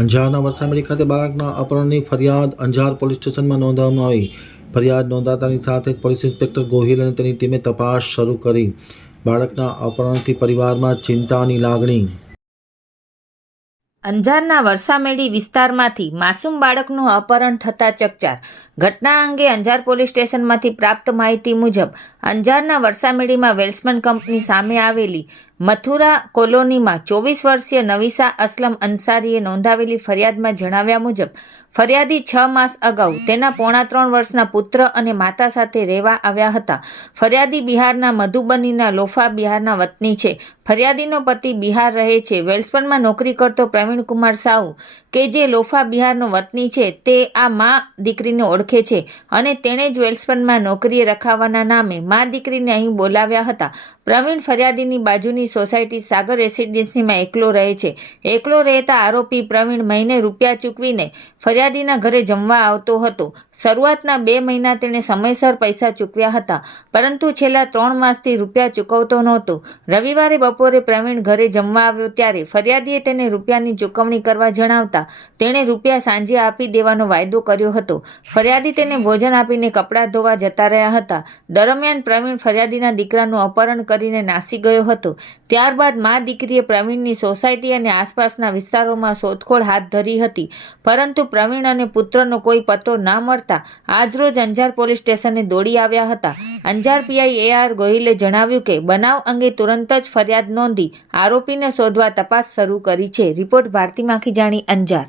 અંજારના વરસામેડી ખાતે બાળકના અપહરણની ફરિયાદ અંજાર પોલીસ સ્ટેશનમાં નોંધવામાં આવી। ફરિયાદ નોંધાતાની સાથે જ પોલીસ ઇન્સ્પેક્ટર ગોહિલ અને તેની ટીમે તપાસ શરૂ કરી। બાળકના અપહરણથી પરિવારમાં ચિંતાની લાગણી। અંજારના વરસામેડી વિસ્તારમાંથી માસૂમ બાળકનું અપહરણ થતા ચકચાર। ઘટના અંગે અંજાર પોલીસ સ્ટેશનમાંથી પ્રાપ્ત માહિતી મુજબ અંજારના વરસામેડીમાં વેલ્સમન કંપની સામે આવેલી મથુરા કોલોનીમાં 24 વર્ષીય નવીસા અસલમ અંસારીએ નોંધાવેલી ફરિયાદમાં જણાવ્યા મુજબ ફરિયાદી 6 માસ અગાઉ તેના પોણા 3 વર્ષના પુત્ર અને માતા સાથે રહેવા આવ્યા હતા। ફરિયાદી બિહારના મધુબનીના લોફા બિહારના વતની છે। ફરિયાદીનો પતિ બિહાર રહે છે। વેલ્સપનમાં નોકરી કરતો પ્રવીણ કુમાર સાહુ કે જે લોફા બિહારનો વતની છે તે આ મા દીકરીને ઓળખે છે અને તેણે જ વેલ્સપનમાં નોકરીએ રખાવાના નામે મા દીકરીને અહીં બોલાવ્યા હતા। પ્રવીણ ફરિયાદીની બાજુની સોસાયટી સાગર રેસિડેન્સીમાં એકલો રહે છે। એકલો રહેતા આરોપી પ્રવીણ મહિને રૂપિયા ચૂકવીને ફરિયાદીના ઘરે જમવા આવતો હતો। શરૂઆતના 2 મહિના તેણે સમયસર પૈસા ચૂકવ્યા હતા, પરંતુ છેલ્લા 3 માસથી રૂપિયા ચૂકવતો નહોતો। રવિવારે બપોરે પ્રવીણ ઘરે જમવા આવ્યો ત્યારે ફરિયાદીએ તેને રૂપિયાની ચૂકવણી કરવા જણાવતા તેણે રૂપિયા સાંજે આપી દેવાનો વાયદો કર્યો હતો। ફરિયાદી તેને ભોજન આપીને કપડાં ધોવા જતા રહ્યા હતા। દરમિયાન પ્રવીણ ફરિયાદીના દીકરાનું અપહરણ કરીને નાસી ગયો હતો। ત્યારબાદ મા દીકરીએ પ્રવીણની સોસાયટી અને આસપાસના વિસ્તારોમાં શોધખોળ હાથ ધરી હતી, પરંતુ પ્રવીણ અને પુત્રનો કોઈ પત્તો ના મળતા આજરોજ અંજાર પોલીસ સ્ટેશને દોડી આવ્યા હતા। અંજાર પીઆઈ AR ગોહિલે જણાવ્યું કે બનાવ અંગે તુરંત જ ફરિયાદ નોંધી આરોપીને શોધવા તપાસ શરૂ કરી છે। રિપોર્ટ ભારતી માખીજાણી, અંજાર।